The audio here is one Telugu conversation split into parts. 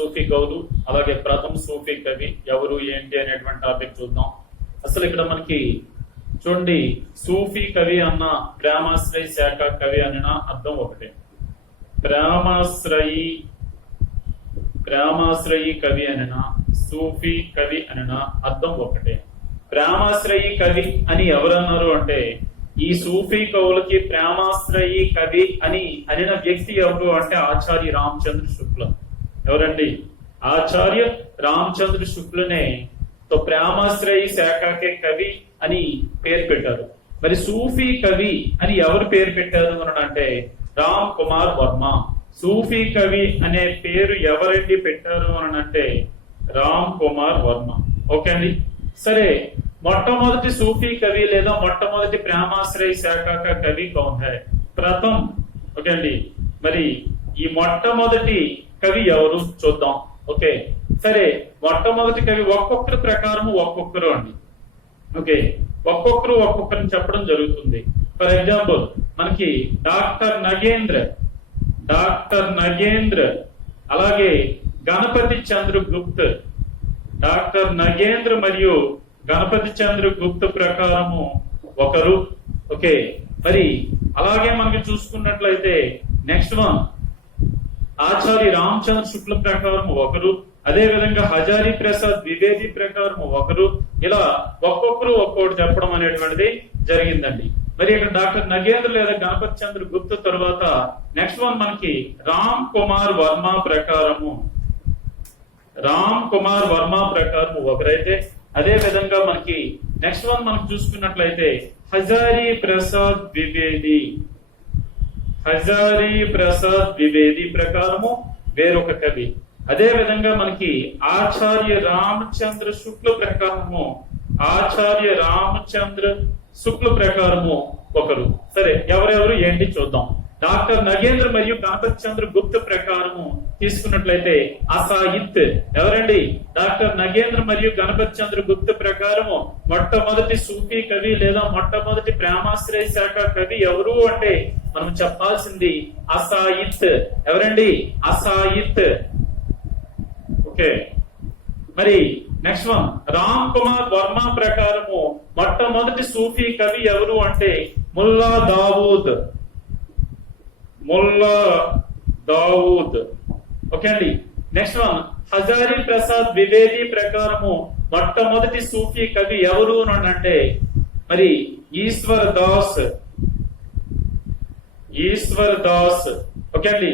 సూఫీ కవులు, అలాగే ప్రథమ సూఫీ కవి ఎవరు ఏంటి అనేటువంటి టాపిక్ చూద్దాం. అసలు ఇక్కడ మనకి చూడండి, సూఫీ కవి అన్న ప్రేమాశ్రయి శాఖ కవి అన్న అర్థం ఒకటే. ప్రేమాశ్రయి కవి అనిన సూఫీ కవి అనిన అర్థం ఒకటే. ప్రేమాశ్రయి కవి అని ఎవరన్నారు అంటే, ఈ సూఫీ కవులకి ప్రేమాశ్రయి కవి అని అనిన వ్యక్తి ఎవరు అంటే ఆచార్య రామచంద్ర శుక్ల. ఎవరండి? ఆచార్య రామచంద్ర శుక్లనే తో ప్రేమాశ్రయి శాఖకే కవి అని పేరు పెట్టారు. మరి సూఫీ కవి అని ఎవరు పేరు పెట్టారు అని అంటే రామ్ కుమార్ వర్మ. సూఫీ కవి అనే పేరు ఎవరండి పెట్టారు అని అంటే రామ్ కుమార్ వర్మ. ఓకే అండి. సరే, మొట్టమొదటి సూఫీ కవి లేదా మొట్టమొదటి ప్రేమాశ్రయి శాఖ కవి కౌన్ హై? ప్రథమ్. ఓకే అండి. మరి ఈ మొట్టమొదటి కవి ఎవరు చూద్దాం. ఓకే, సరే, మొట్టమొదటి కవి ఒక్కొక్కరి ప్రకారం ఒక్కొక్కరు అండి. ఓకే, ఒక్కొక్కరిని చెప్పడం జరుగుతుంది. ఫర్ ఎగ్జాంపుల్ మనకి డాక్టర్ నగేంద్ర, అలాగే గణపతి చంద్ర గుప్త్. డాక్టర్ నగేంద్ర మరియు గణపతి చంద్ర గుప్త ప్రకారము ఒకరు. ఓకే, మరి అలాగే మనకి చూసుకున్నట్లయితే నెక్స్ట్ వన్ ఆచార్య రామచంద్ర శుక్ల ప్రకారం ఒకరు. అదే విధంగా హజారీ ప్రసాద్ ద్వివేది ప్రకారం ఒకరు. ఇలా ఒక్కొక్కరు ఒక్కొక్కటి చెప్పడం అనేటువంటిది జరిగిందండి. మరి ఇక్కడ డాక్టర్ నగేంద్ర లేదా గణపతి చంద్ర గుప్త తర్వాత నెక్స్ట్ వన్ మనకి రామ్ కుమార్ వర్మ ప్రకారం ఒకరైతే, అదే విధంగా మనకి నెక్స్ట్ వన్ మనకు చూసుకున్నట్లయితే హజారీ ప్రసాద్ ద్వివేది ప్రకారము వేరొక కవి. అదే విధంగా మనకి ఆచార్య రామచంద్ర శుక్ల ప్రకారము ఒకరు. సరే, ఎవరెవరు ఏంటి చూద్దాం. డాక్టర్ నగేంద్ర మరియు గణపతి చంద్ర గుప్త ప్రకారము తీసుకున్నట్లయితే అసాయిత్. ఎవరండి? డాక్టర్ నగేంద్ర మరియు గణపతి చంద్ర గుప్త ప్రకారము మొట్టమొదటి సూఫీ కవి లేదా మొట్టమొదటి ప్రేమాశ్రయ శాఖ కవి ఎవరు అంటే మనం చెప్పాల్సింది అసాయిత్. ఎవరండి? అసాయిత్. ఓకే, మరి నెక్స్ట్ వన్ రామ్ కుమార్ వర్మ ప్రకారము మొట్టమొదటి సూఫీ కవి ఎవరు అంటే ముల్లా దావూద్. ఓకే అండి. నెక్స్ట్ వన్ హజారీ ప్రసాద్ ద్వివేది ప్రకారము మొట్టమొదటి సూఫీ కవి ఎవరు అంటే మరి ఈశ్వర్ దాస్. ఓకే అండి.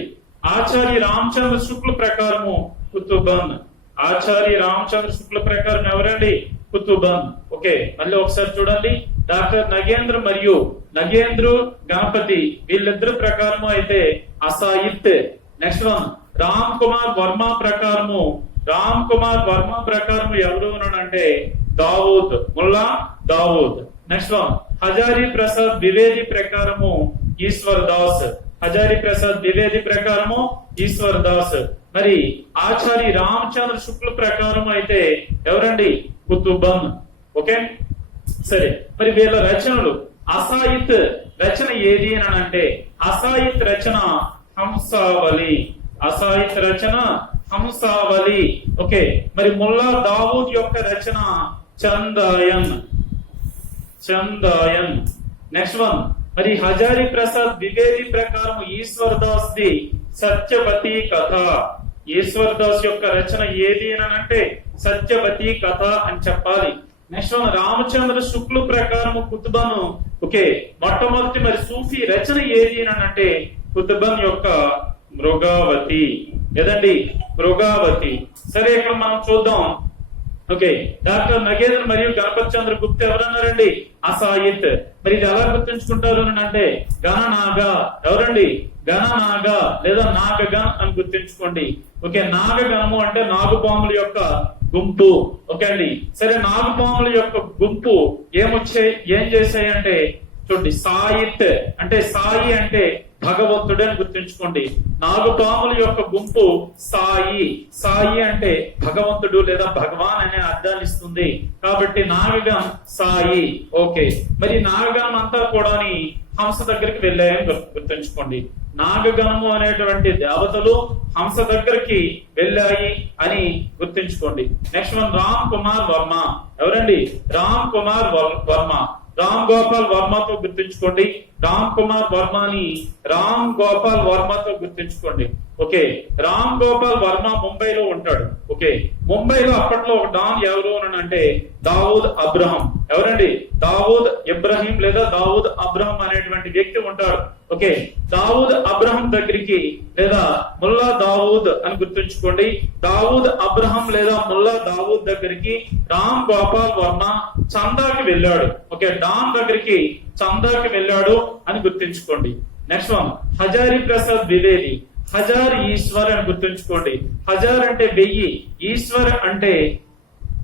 ఆచార్య రామచంద్ర శుక్ల ప్రకారము కుతుబన్. ఆచార్య రామచంద్ర శుక్ల ప్రకారం ఎవరండి? కుతుబన్. ఓకే, మళ్ళీ ఒకసారి చూడండి. డాక్టర్ నగేంద్ర గణపతి వీళ్ళిద్దరు ప్రకారము అయితే అసాయిత్. నెక్స్ట్ వన్ రామ్ కుమార్ వర్మ ప్రకారము ఎవరు అంటే ముల్లా దావూద్. నెక్స్ట్ వన్ హజారీ ప్రసాద్ ద్వివేది ప్రకారము ఈశ్వర్ దాస్. మరి ఆచార్య రామచంద్ర శుక్ల ప్రకారం అయితే ఎవరండి? కుతుబన్. ఓకే, సరే, మరి వీళ్ళ రచనలు అసాయిత్ రచన ఏది అని అంటే అసాయిత్ రచన హంసావళి. ఓకే, మరి ముల్లా దావూద్ యొక్క రచన చందాయన్. నెక్స్ట్ వన్ మరి హజారీ ప్రసాద్ ద్వివేది ప్రకారం ఈశ్వర్ దాస్ ది సత్యవతి కథ. ఈశ్వర్ దాస్ యొక్క రచన ఏది అని అంటే సత్యవతి కథ అని చెప్పాలి. నెక్స్ట్ వన్ రామచంద్ర శుక్ల ప్రకారం కుతుబన్. ఓకే, మొట్టమొదటి మరి సూఫీ రచన ఏది అని అంటే కుతుబన్ యొక్క మృగావతి. ఏదండి? మృగావతి. సరే, ఇక్కడ మనం చూద్దాం. ఓకే, డాక్టర్ నగేంద్ర మరియు గణపతి చంద్ర గుప్త ఎవరన్నారండి? అసాయిత్. మరి ఇది ఎలా గుర్తుంచుకుంటారు అని అంటే గణనాగ. ఎవరండి? గణనాగ లేదా నాగగణ అని గుర్తుంచుకోండి. ఓకే, నాగగణము అంటే నాగుపాముల యొక్క గుంపు. ఓకే అండి. సరే, నాగుపాముల యొక్క గుంపు ఏం చేశాయి అంటే చూడండి, సాయిత్ అంటే సాయి అంటే భగవంతుడు అని గుర్తుంచుకోండి. నాగుపాముల యొక్క గుంపు సాయి అంటే భగవంతుడు లేదా భగవాన్ అనే అర్థాన్ని ఇస్తుంది. కాబట్టి నాగగం సాయి. ఓకే, మరి నాగగం అంతా కూడా హంస దగ్గరికి వెళ్ళాయని గుర్తుంచుకోండి. నాగగణము అనేటువంటి దేవతలు హంస దగ్గరికి వెళ్ళాయి గుర్తుంచుకోండి. Next one Ram Kumar Varma. ఎవరండి? రామ్ కుమార్ వర్మ. రామ్ గోపాల్ వర్మతో గుర్తుంచుకోండి. రామ్ కుమార్ వర్మని రామ్ గోపాల్ వర్మతో గుర్తుంచుకోండి. ఓకే, రామ్ గోపాల్ వర్మ ముంబైలో ఉంటాడు. ఓకే, ముంబైలో అప్పట్లో ఒక డాన్ ఎవరు అని అంటే దావూద్ అబ్రహం. ఎవరండి? దావూద్ ఇబ్రహీం లేదా దావూద్ అబ్రహం అనేటువంటి వ్యక్తి ఉంటాడు. ఓకే, దావూద్ అబ్రహం దగ్గరికి లేదా ముల్లా దావూద్ అని గుర్తుంచుకోండి. దావూద్ అబ్రహం లేదా ముల్లా దావూద్ దగ్గరికి రామ్ గోపాల్ వర్మ చందాకి వెళ్ళాడు. ఓకే, డాన్ దగ్గరికి చందాకి వెళ్ళాడు అని గుర్తుంచుకోండి. Next one Hazari Prasad Dwivedi. హజార్ ఈశ్వర్ అని గుర్తుంచుకోండి. హజార్ అంటే 1000, ఈశ్వర్ అంటే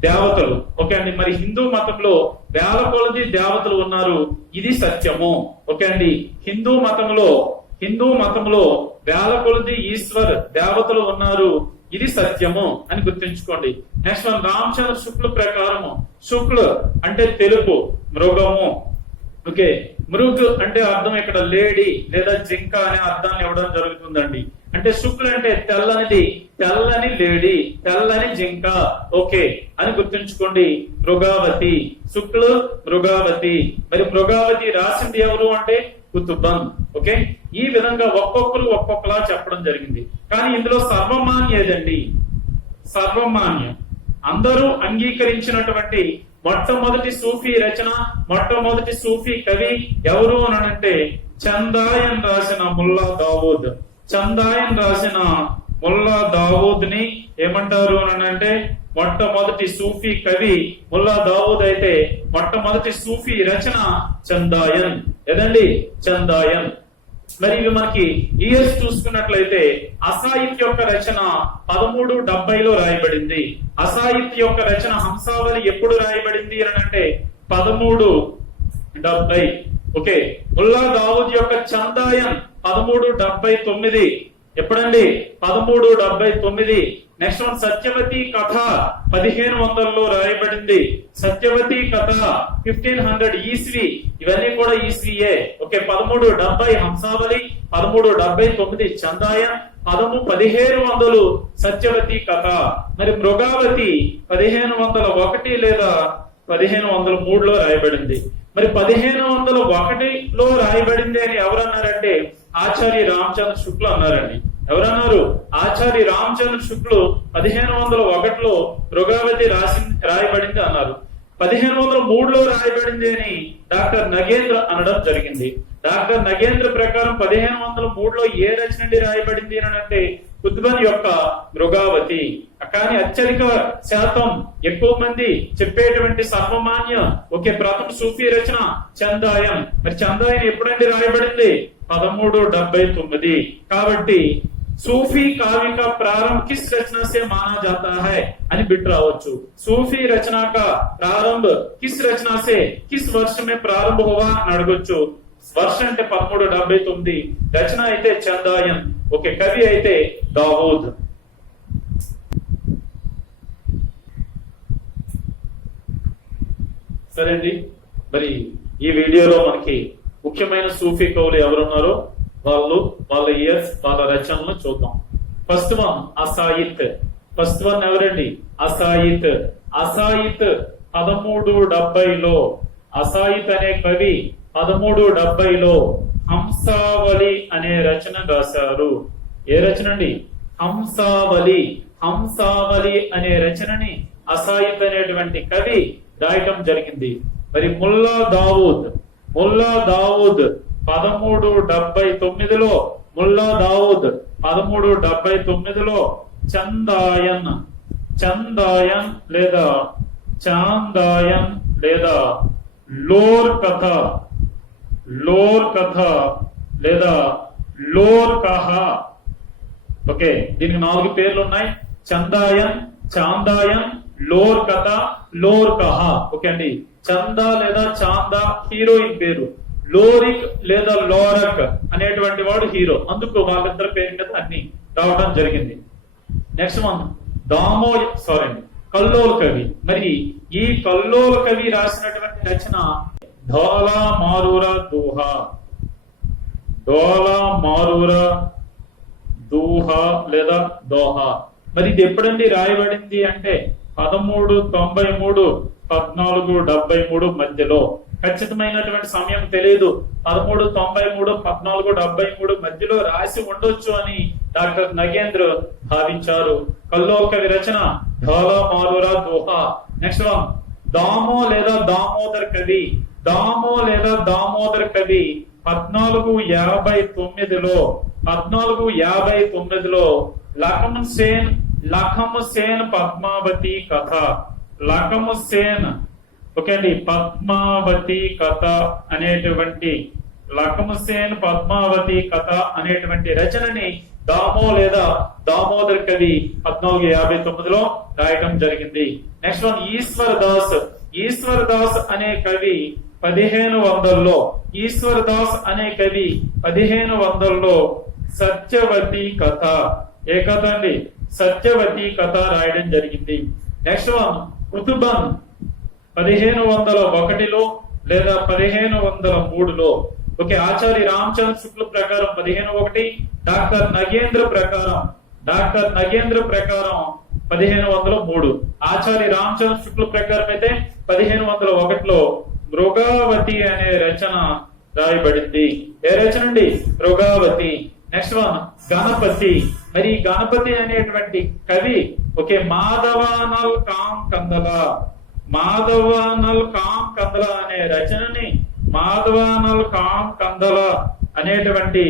దేవతలు. ఓకే అండి, మరి హిందూ మతంలో వేల కొలది దేవతలు ఉన్నారు, ఇది సత్యము. ఓకే అండి, హిందూ మతంలో వేల కొలది ఈశ్వర్ దేవతలు ఉన్నారు, ఇది సత్యము అని గుర్తుంచుకోండి. నెక్స్ట్ వన్ రామచంద్ర శుక్ల ప్రకారము. శుక్ల అంటే తెలుపు, మృగము. ఓకే, మృగ్ అంటే అర్థం ఇక్కడ లేడీ లేదా జింక అనే అర్థాన్ని ఇవ్వడం జరుగుతుందండి. అంటే శుక్ల అంటే తెల్లనిది, తెల్లని లేడీ, తెల్లని జింక. ఓకే అని గుర్తుంచుకోండి. మృగావతి, శుక్ల మృగావతి. మరి మృగావతి రాసింది ఎవరు అంటే కుతుబన్. ఓకే, ఈ విధంగా ఒక్కొక్కరు ఒక్కొక్కలా చెప్పడం జరిగింది. కానీ ఇందులో సర్వమాన్య ఏదండి? సర్వమాన్యం అందరూ అంగీకరించినటువంటి మొట్టమొదటి సూఫీ రచన, మొట్టమొదటి సూఫీ కవి ఎవరు అని అంటే చందాయన్ రాసిన ముల్లా దావూద్. చందాయన్ రాసిన ముల్లా దావూద్ ని ఏమంటారు అని అంటే మొట్టమొదటి సూఫీ కవి ముల్లా దావూద్ అయితే మొట్టమొదటి సూఫీ రచన చందాయన్. ఏదండి? చందాయన్. మరి ఇవి మనకి ఇయర్స్ చూసుకున్నట్లయితే అసాయిత్ యొక్క రచన 1370లో రాయబడింది. అసాయిత్ యొక్క రచన హంసావళి ఎప్పుడు రాయబడింది అని అంటే 1370. ఓకే, ముల్లా దావూద్ యొక్క చందాయన్ 1379. ఎప్పుడండి? 1379. నెక్స్ట్ వన్ సత్యవతి కథ 1500లో రాయబడింది. సత్యవతి కథ 1500 ఈస్వీ. ఇవన్నీ కూడా ఈస్వీయే. ఓకే, 1370 హంసావళి, 1379 చందాయన్, 1500 సత్యవతి కథ. మరి మృగావతి 1501 లేదా 1503లో రాయబడింది. మరి 1501లో రాయబడింది అని ఎవరన్నారంటే ఆచార్య రామచంద్ర శుక్ల అన్నారండి. ఎవరన్నారు? ఆచార్య రామచంద్ర శుక్లు 1501లో మృగావతి రాయబడింది అన్నారు. 1503లో రాయబడింది అని డాక్టర్ నగేంద్ర అనడం జరిగింది. డాక్టర్ నగేంద్ర ప్రకారం 1503లో ఏ రచన రాయబడింది అని అంటే కుతుబన్ యొక్క మృగావతి. కానీ అత్యధిక శాతం ఎక్కువ మంది చెప్పేటువంటి సర్వమాన్య ఒకే ప్రథమ సూఫీ రచన చందాయన్. మరి చందాయన్ ఎప్పుడండి రాయబడింది? 1379. కాబట్టి सूफी काव्य का प्रारंभ किस रचना से माना जाता है అని బిట్ రావచ్చు. सूफी रचना का प्रारंभ किस रचना से किस वर्ष में प्रारंभ हुआ అని అడగొచ్చు. వర్ష అంటే 1379, రచన అయితే చందాయన్. ఓకే, కవి అయితే దావూద్. సరే అండి, మరి ఈ వీడియోలో మనకి ముఖ్యమైన సూఫీ కవులు ఎవరున్నారో వాళ్ళ ఇయర్స్, వాళ్ళ రచనలు చూద్దాం. First one Asait. First one ఎవరండి? అసాయిత్. అసాయిత్ 1370లో, అసాయిత్ అనే కవి 1370లో హంసావళి అనే రచన రాశారు. ఏ రచన అండి? హంసావళి. హంసావళి అనే రచనని అసాయిత్ అనేటువంటి కవి రాయటం జరిగింది. మరి ముల్లా దావూద్ 1379లో, ముల్లా దావూద్ 1379లో చందాయన్ లేదా చాందాయన్ లేదా లోర్ కథ లేదా లోర్ కహ. ఓకే, దీనికి 4 పేర్లు ఉన్నాయి. చందాయన్, చాందాయన్, లోర్ కథ, లోర్ కహ. ఓకే అండి, చందా లేదా చాందా హీరోయిన్ పేరు, లోరిక్ లేదా లోరక్ అనేటువంటి వాడు హీరో. అందుకు వాళ్ళిద్దరి పేరు మీద అన్ని రావడం జరిగింది. నెక్స్ట్ వన్ కల్లోల్ కవి. మరి ఈ కల్లోల్ కవి రాసినటువంటి రచన ధోలా మారూరా దూహా లేదా దోహా. మరి ఇది ఎప్పుడండి రాయబడింది అంటే 1393 1473 మధ్యలో. ఖచ్చితమైనటువంటి సమయం తెలియదు. 1393 1473 మధ్యలో రాసి ఉండొచ్చు అని డాక్టర్ నగేంద్ర భావించారు. కల్లోక విరచన ధాలా మాలురా దోహా. నెక్స్ట్ వన్ దామో లేదా దామోదర్ కవి. దామో లేదా దామోదర్ కవి 1459లో లఖమ్ సేన్ పద్మావతి కథ. లఖమ్ సేన్ ఓకే అండి పద్మావతి కథ అనేటువంటి లఖమ్ సేన్ పద్మావతి కథ అనేటువంటి రచనని దామో లేదా దామోదర్ కవి 1459లో రాయటం జరిగింది. Next one Ishwar Das. ఈశ్వర్ దాస్ అనే కవి 1500లో ఈశ్వర్ దాస్ అనే కవి 1500లో సత్యవతి కథ. ఏ కథ అండి? సత్యవతి కథ రాయడం జరిగింది. నెక్స్ట్ వన్ కుతుబన్ 1501లో లేదా 1503లో. ఓకే, ఆచార్య రామచంద్ర శుక్ల ప్రకారం 1501, డాక్టర్ నగేంద్ర ప్రకారం 1503. ఆచార్య రామచంద్ర శుక్ల ప్రకారం అయితే 1501లో మృగావతి అనే రచన రాయబడింది. ఏ రచన అండి? మృగావతి. Next one Ganapati. మరి గణపతి అనేటువంటి కవి ఓకే మాధవానల్ కామ్ కందల అనే రచనని మాధవానల్ కామ్ కందల అనేటువంటి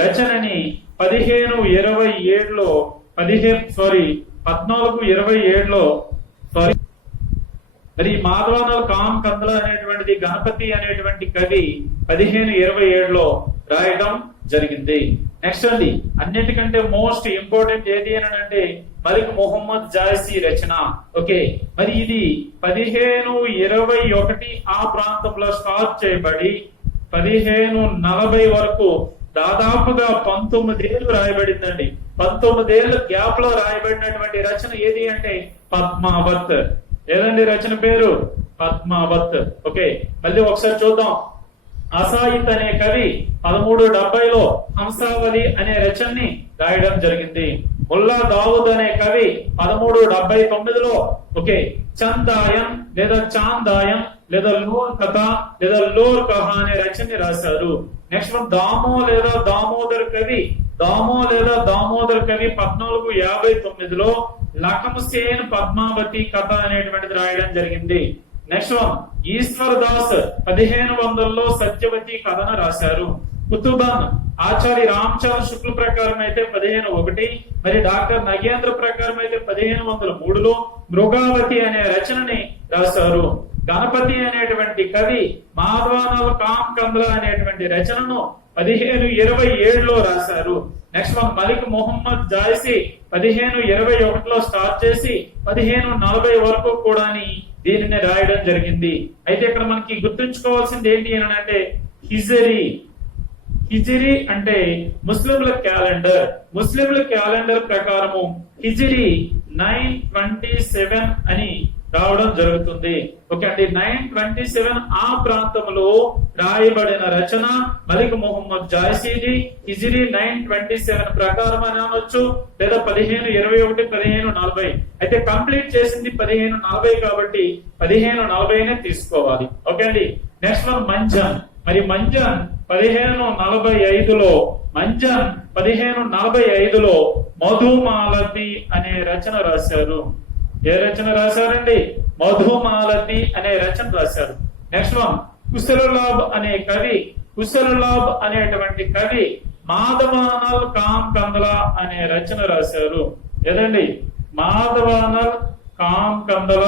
రచనని 1427లో మరి మాధవానల్ కామ్ కందల అనేటువంటిది గణపతి అనేటువంటి కవి 1527లో రాయడం జరిగింది. నెక్స్ట్ అండి అన్నిటికంటే మోస్ట్ ఇంపార్టెంట్ ఏది అని అంటే మలిక్ మొహమ్మద్ జాయిసీ రచన. ఓకే, మరి ఇది 1521 ఆ ప్రాంతంలో స్టార్ట్ చేయబడి 1540 వరకు దాదాపుగా 19 ఏళ్ళు రాయబడిందండి. 19 ఏళ్ళ గ్యాప్ లో రాయబడినటువంటి రచన ఏది అంటే పద్మావత్. ఏదండి రచన పేరు? పద్మావత్. ఓకే, మళ్ళీ ఒకసారి చూద్దాం. అసాయిత్ అనే కవి 1370లో హంసావళి అనే రచనని రాయడం జరిగింది. ముల్లా దావుద్ అనే కవి 1379లో ఓకే చందాయం లేదా చాందాయం లేదా లోర్ కథ లేదా లోర్ కహ అనే రచనని రాశారు. నెక్స్ట్ దామో లేదా దామోదర్ కవి 1459లో లఖమ్ సేన్ పద్మావతి కథ అనేటువంటిది రాయడం జరిగింది. నెక్స్ట్ వన్ ఈశ్వర్ దాస్ 1500లో సత్యవతి కథను రాశారు. కుతుబన్ ఆచార్య రామచంద్ర శుక్ల ప్రకారం అయితే 1501, మరి డాక్టర్ నగేంద్ర ప్రకారం అయితే 1503లో మృగావతి అనే రచనని రాశారు. గణపతి అనేటువంటి కవి మాధవానల్ కామ్ కందల అనేటువంటి రచనను 1527లో రాశారు. నెక్స్ట్ వన్ మలిక్ మొహమ్మద్ జాయిసీ 1521లో స్టార్ట్ చేసి 1540 వరకు కూడా దీనిని రాయడం జరిగింది. అయితే ఇక్కడ మనకి గుర్తుంచుకోవాల్సింది ఏంటి అని అంటే హిజరీ అంటే ముస్లింల క్యాలెండర్ ప్రకారము హిజరీ 927 అని రావడం జరుగుతుంది. ఓకే అండి, 927 ఆ ప్రాంతంలో రాయబడిన రచన మలిక్ మొహమ్మద్ జాయిసీది. హిజరీ 927 ప్రకారం అని అనొచ్చు, లేదా 1521 1540. అయితే కంప్లీట్ చేసింది 1540 కాబట్టి 1540నే తీసుకోవాలి. ఓకే అండి, నెక్స్ట్ వన్ మంజన్. మరి మంజన్ 1545లో మధుమాలతి అనే రచన రాశారు. ఏ రచన రాశారండి? మధుమాలతి అనే రచన రాశారు. నెక్స్ట్ వన్ కుశలలాభ్ అనేటువంటి కవి మాధవానల్ కామ్ కందల అనే రచన రాశారు. ఏదండి? మాధవానల్ కామ్ కందల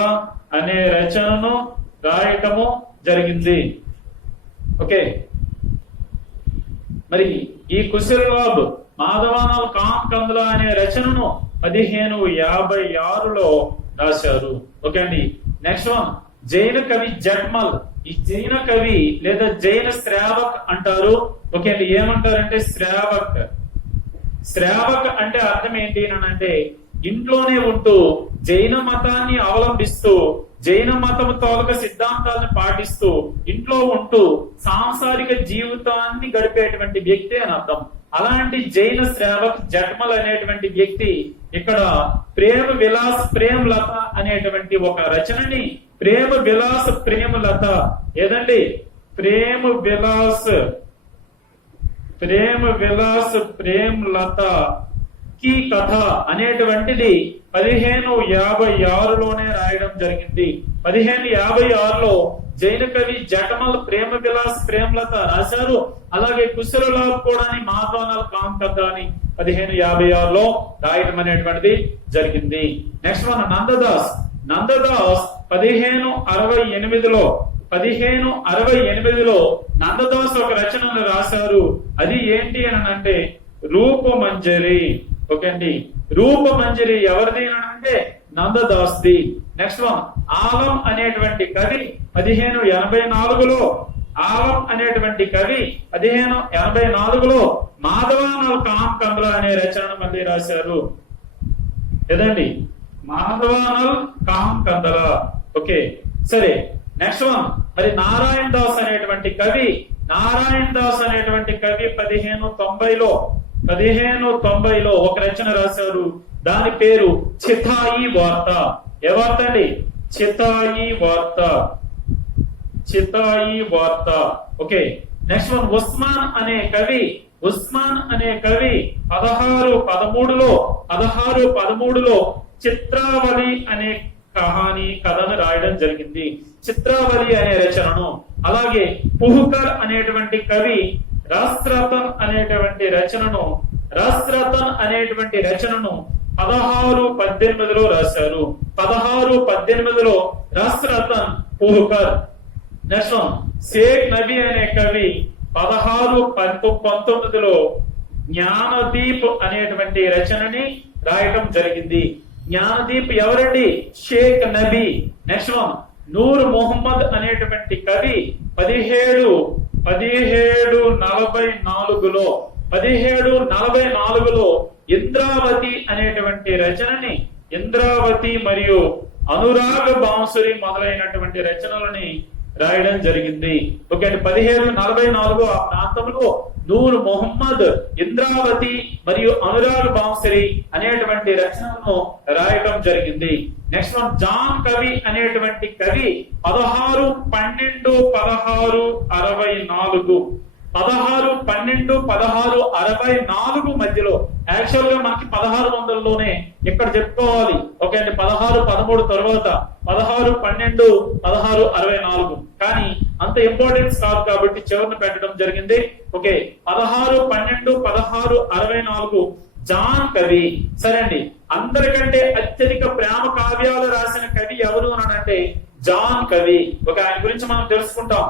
అనే రచనను రాయటము జరిగింది. ఓకే, మరి ఈ కుశలలాభ్ మాధవానల్ కామ్ కందల అనే రచనను 1556లో రాశారు. ఓకే అండి, నెక్స్ట్ వన్ జైన కవి జట్మల్. ఈ జైన కవి లేదా జైన శ్రావక్ అంటారు. ఓకే అండి, ఏమంటారంటే శ్రావక్ అంటే అర్థం ఏంటి అని అంటే ఇంట్లోనే ఉంటూ జైన మతాన్ని అవలంబిస్తూ జైన మతం తాలూకా సిద్ధాంతాలను పాటిస్తూ ఇంట్లో ఉంటూ సాంసారిక జీవితాన్ని గడిపేటువంటి వ్యక్తి అని అర్థం. అలాంటి జైన శ్రావక్ జట్మల్ అనేటువంటి వ్యక్తి ఇక్కడ ప్రేమ విలాస్ ప్రేమలత అనేటువంటి ఒక రచనని ప్రేమ విలాస్ ప్రేమలత ఏదండి ప్రేమ విలాస్ ప్రేమలత కి కథ అనేటువంటిది 1556లోనే రాయడం జరిగింది. 1556లో జైన కవి జటమల్ ప్రేమ విలాస్ ప్రేమలత రాశారు. అలాగే కుశలలాభ్ కూడా మాధవనాల్ కామ్ కథ అని 1556లో రాయడం అనేటువంటిది జరిగింది. నెక్స్ట్ మన నందదాస్ 1568లో నందదాస్ ఒక రచనను రాశారు. అది ఏంటి అని అంటే రూపమంజరి. ఓకే అండి, రూపమంజరి ఎవరిది అని అంటే నందదాస్ది. నెక్స్ట్ వన్ ఆలం అనేటువంటి కవి 1584లో ఆలం అనేటువంటి కవి 1584లో మాధవానల్ కామ్ కంద్ర అనే రచనను మళ్ళీ రాశారు. ఏదండి మాధవానల్ కామ్ కంద్ర. ఓకే సరే, నెక్స్ట్ వన్ మరి నారాయణ దాస్ అనేటువంటి కవి 1590లో ఒక రచన రాశారు. దాని పేరు చితాయి వార్త. ఏ వార్త అండి? చితాయి వార్త. ఓకే నెక్స్ట్ వన్ ఉస్మాన్ అనే కవి 1613లో చిత్రావళి అనే కథను రాయడం జరిగింది. చిత్రావళి అనే రచనను. అలాగే పుహుకర్ అనేటువంటి కవి రాష్ట్రతన్ అనేటువంటి రచనను 1618లో రాశారు. 1618లో రాష్ట్రతన్ పుహుకర్. నెక్స్ట్ షేక్ నబీ అనే కవి 1619లో జ్ఞానదీప్ అనేటువంటి రచనని రాయటం జరిగింది. జ్ఞానదీప్ ఎవరండి? షేక్ నబీ. నెక్స్ట్ వన్ నూర్ మొహమ్మద్ అనేటువంటి కవి 1744లో ఇంద్రావతి అనేటువంటి రచనని ఇంద్రావతి మరియు అనురాగ బాంసురి మొదలైనటువంటి రచనలని రాయడం జరిగింది. ఓకే అండి, 1744 ఆ ప్రాంతంలో నూర్ మొహమ్మద్ ఇంద్రావతి మరియు అనురాగ్ బాంసరి అనేటువంటి రచనలను రాయటం జరిగింది. నెక్స్ట్ వన్ జాన్ కవి అనేటువంటి కవి 1612-1664 మధ్యలో, యాక్చువల్ గా మనకి 1600లోనే ఇక్కడ చెప్పుకోవాలి. ఓకే అండి, 1613 తర్వాత 1612 1664, కానీ అంత ఇంపార్టెన్స్ కాదు కాబట్టి చివరిని పెట్టడం జరిగింది. ఓకే 1612 1664 జాన్ కవి. సరే అండి, అందరికంటే అత్యధిక ప్రేమ కావ్యాలు రాసిన కవి ఎవరు అని అంటే జాన్ కవి. ఒక ఆయన గురించి మనం తెలుసుకుంటాం.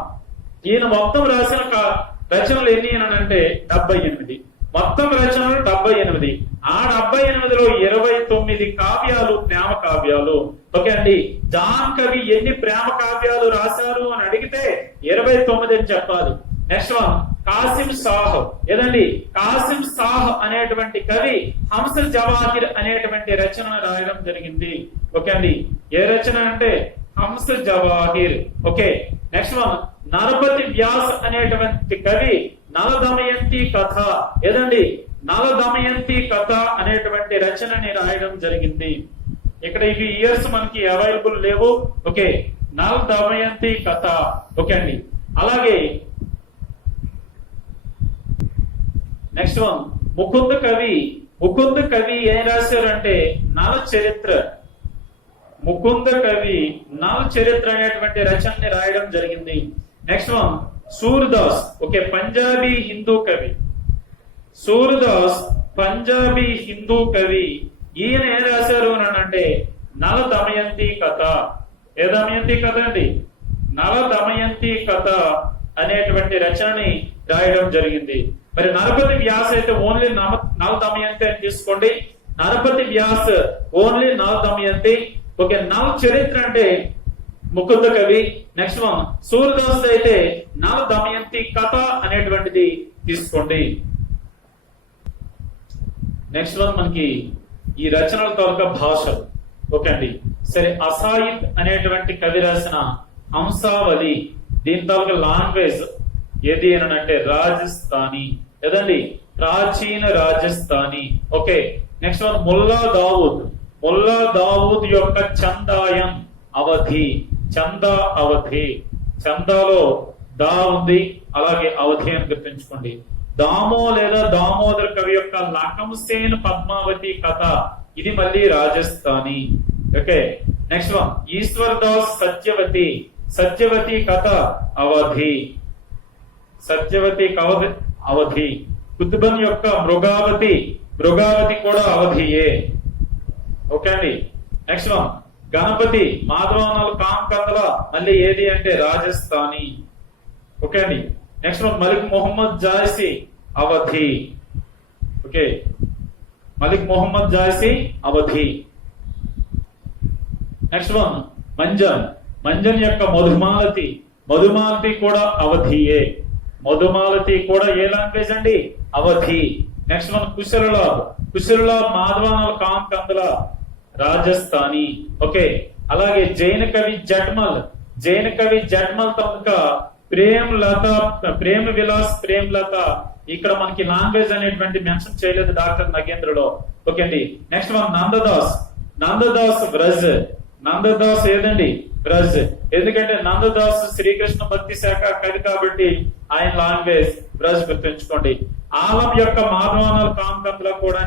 ఈయన మొత్తం రాసిన రచనలు ఎన్ని అని అంటే 78. మొత్తం రచనలు 78. ఆ 78లో 29 కావ్యాలు ప్రేమ కావ్యాలు. ఓకే అండి, జాన్ కవి ఎన్ని ప్రేమ కావ్యాలు రాశారు అని అడిగితే 29 అని చెప్పాలి. Next one Kasim Shah. ఏదండి కాసిం సాహ్ అనేటువంటి కవి హంస జవాహిర్ అనేటువంటి రచన రాయడం జరిగింది. ఓకే అండి, ఏ రచన అంటే Hans Jawahir. Okay next one Narpati Vyas అనేటువంటి కవి నల దమయంతి కథ. ఏదండి నల దమయంతి కథ అనేటువంటి రచనని రాయడం జరిగింది. ఇక్కడ ఇవి ఇయర్స్ మనకి అవైలబుల్ లేవు. ఓకే నల దమయంతి కథ. ఓకే అండి, అలాగే నెక్స్ట్ వన్ ముకుంద కవి. ముకుంద కవి ఏం రాశారంటే నల చరిత్ర. ముకుంద కవి నల చరిత్ర అనేటువంటి రచనని రాయడం జరిగింది. Next one Surdas. Okay Punjabi Hindu కవి. సూర్దాస్ పంజాబీ హిందూ కవి. ఈయన ఏం రాశారు అని అంటే నల దమయంతి కథ. ఏ దమయంతి కథ అండి? నల దమయంతి కథ అనేటువంటి రచనని రాయడం జరిగింది. మరి నరపతి వ్యాస్ అయితే ఓన్లీ నల దమయంతి అని తీసుకోండి. నరపతి వ్యాస్ ఓన్లీ నల దమయంతి. ఓకే నల చరిత్ర అంటే ముకుంద కవి. నెక్స్ట్ వన్ సూర్యదాస్ అయితే నల దమయంతి కథ అనేటువంటిది తీసుకోండి. నెక్స్ట్ వన్ మనకి ఈ రచనల తాలూకా భాషలు. ఓకే అండి, సరే అసాయిత్ అనేటువంటి కవి రాసిన హంసావళి. దీని తాలూకా లాంగ్వేజ్ ఏది అని అంటే రాజస్థానీ. ఏదండి ప్రాచీన Rajasthani. Okay, next one Mulla Daud. Mulla Daud యొక్క చందాయం అవధి. చందా అవధి, చందాలో దా ఉంది, అలాగే అవధి అని గుర్తుంచుకోండి. దామో లేదా దామోదర్ కవి యొక్క లఖంసేన్ పద్మావతి కథ, ఇది మళ్ళీ Rajasthani. Okay, next one Ishwar Das Satyavati. Satyavati కథ అవధి. సత్యవతి కవధి అవధి. కుతుబన్ యొక్క మృగావతి. మృగావతి కూడా అవధియే. ఓకే అండి. Next one Ganapati Madhavanal Kamkandala, మళ్ళీ ఏది అంటే రాజస్థానీ. ఓకే అండి. Next one Malik Mohammad Jayasi Awadhi. Okay, Malik Mohammad Jayasi Awadhi. Next one Manjhan. Manjhan యొక్క మధుమాలతి. మధుమాలతి కూడా అవధియే. మధుమాలతి కూడా ఏ లాంగ్వేజ్ అండి? Awadhi. Next one Kushallabh. Kushallabh Madhavanal Kamkandala, Rajasthani. Okay, అలాగే జైన కవి జట్మల్. జైన కవి జట్మల్ తమక ప్రేమ్ లత, ప్రేమ విలాస్ ప్రేమ్ లత. ఇక్కడ మనకి లాంగ్వేజ్ అనేటువంటి మెన్షన్ చేయలేదు డాక్టర్ నగేంద్రలో. ఓకే అండి. Next one Nanddas. నందదాస్ బ్రజ్. నందదాస్ ఏదండి? బ్రజ్. ఎందుకంటే నందదాస్ శ్రీకృష్ణ భక్తి శాఖ కవి కాబట్టి ఆయన లాంగ్వేజ్ బ్రజ్, గుర్తుంచుకోండి. ఆలం యొక్క మాధవనాలు కామ్ కందల కూడా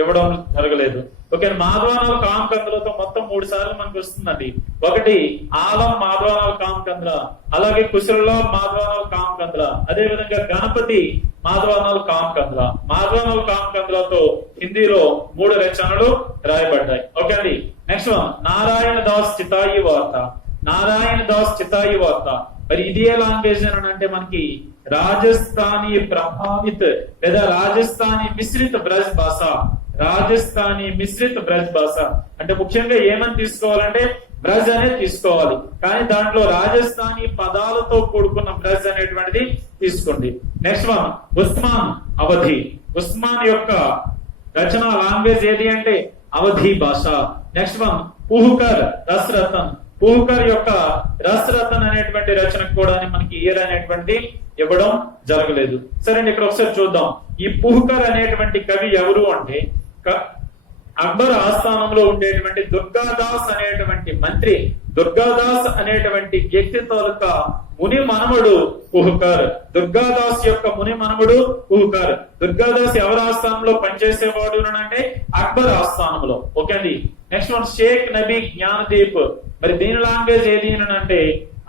ఇవ్వడం జరగలేదు. ఓకే, మాధవనాలు కామ్ కందలతో మొత్తం 3 సార్లు మనకు వస్తుందండి. ఒకటి ఆలం మాధవనాలు కామ్ కందల, అలాగే కుశలలో మాధవనాలు కామ్ కందల, అదే విధంగా గణపతి మాధవనాలు కామ్ కందల. మాధవనాలు కామ్ కందలతో హిందీలో 3 రచనలు రాయబడ్డాయి. ఓకే అండి. నెక్స్ట్ వన్ నారాయణ దాస్ చితాయి వార్త. నారాయణ దాస్ చితాయి వార్త, మరి ఇదే లాంగ్వేజ్ అని అంటే మనకి రాజస్థానీ ప్రభావిత్ లేదా రాజస్థానీ మిశ్రిత బ్రజ్ భాష. రాజస్థానీ మిశ్రిత బ్రజ్ భాష అంటే ముఖ్యంగా ఏమని తీసుకోవాలంటే బ్రజ్ అనేది తీసుకోవాలి, కానీ దాంట్లో రాజస్థానీ పదాలతో కూడుకున్న బ్రజ్ అనేటువంటిది తీసుకోండి. నెక్స్ట్ వన్ ఉస్మాన్ అవధి. ఉస్మాన్ యొక్క రచన లాంగ్వేజ్ ఏది అంటే అవధి భాష. Next one పుహ్కర్ రసరతన్. పుహ్కర్ యొక్క రసరతన్ అనేటువంటి రచనకు కూడా మనకి ఇయర్ అనేటువంటి ఇవ్వడం జరగలేదు. సరే, ఇక్కడ ఒకసారి చూద్దాం. ఈ పుహ్కర్ అనేటువంటి కవి ఎవరు అంటే అక్బర్ ఆస్థానంలో ఉండేటువంటి దుర్గాదాస్ అనేటువంటి మంత్రి, దుర్గాదాస్ అనేటువంటి వ్యక్తి తాలూకా ముని మనముడు పుహ్కర్. దుర్గాదాస్ యొక్క ముని మనముడు పుహ్కర్. దుర్గాదాస్ ఎవరి ఆస్థానంలో పనిచేసేవాడు అంటే అక్బర్ ఆస్థానంలో. ఓకే అండి. Next one Sheikh Nabi Gyandeep. మరి దీని లాంగ్వేజ్ ఏది అంటే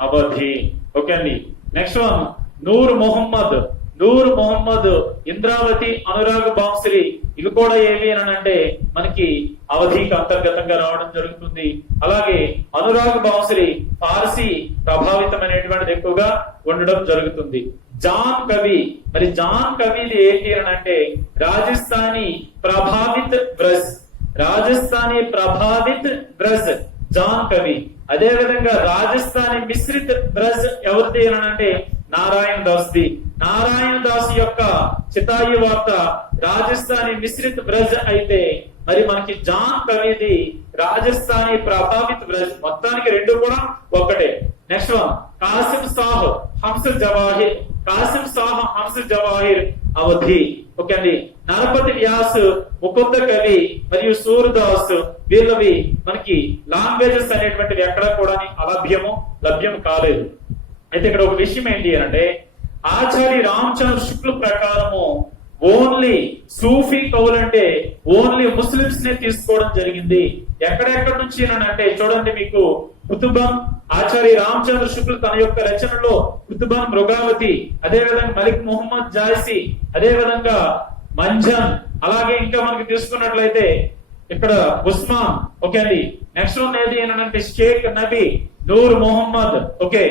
అవధి. ఓకే అండి. Next one Noor Mohammad. నూర్ మొహమ్మద్ ఇంద్రావతి అనురాగ్ బాంశ్రీ, ఇవి కూడా ఏవి అంటే మనకి అవధికి అంతర్గతంగా రావడం జరుగుతుంది. అలాగే అనురాగ్ బాంశ్రీ ఫార్సీ ప్రభావితమైనటువంటిది ఎక్కువగా ఉండడం జరుగుతుంది. జాన్ కవి. మరి జాన్ కవిది ఏంటి అంటే రాజస్థానీ ప్రభావిత్ బ్రజ్. రాజస్థానీ ప్రభావిత్ బ్రజ్ జాన్ కవి. అదే విధంగా రాజస్థానీ మిశ్రిత్ బ్రజ్ ఎవరిది అంటే నారాయణ దాస్ ది. నారాయణ దాస్ యొక్క చితాయి వార్త రాజస్థానీ మిశ్రిత్ బ్రజ్ అయితే మరి మనకి జాన్ కవిది రాజస్థానీ ప్రభావిత్ బ్రజ్. మొత్తానికి 2 కూడా ఒకటే. నెక్స్ట్ వన్ కాసిం సాహ్ హంస జవాహిర్. కాసిం సాహ్ హంస జవాహిర్ అవధి. ఓకే అండి. నరపతి వ్యాస్ ముకుంద కవి మరియు సూర్దాస్ వీళ్ళవి మనకి లాంగ్వేజెస్ అనేటువంటివి ఎక్కడ కూడా లభ్యం కాలేదు. అయితే ఇక్కడ ఒక విషయం ఏంటి అంటే ఆచార్య రామచంద్ర శుక్ల ప్రకారము ఓన్లీ సూఫీ కవులంటే ఓన్లీ ముస్లిమ్స్ నే తీసుకోవడం జరిగింది. ఎక్కడెక్కడి నుంచి అంటే చూడండి, మీకు కుతుబన్ ఆచార్య రామచంద్ర శుక్ల తన యొక్క రచనలో కుతుబన్ మృగావతి, అదే విధంగా మలిక్ మొహమ్మద్ జాయిసీ, అదే విధంగా మంజన్, అలాగే ఇంకా మనకి తీసుకున్నట్లయితే ఇక్కడ ఉస్మాన్. ఓకే అండి. నెక్స్ట్ వన్ ఏది అంటే షేక్ నబీ, నూర్ మొహమ్మద్. ఓకే,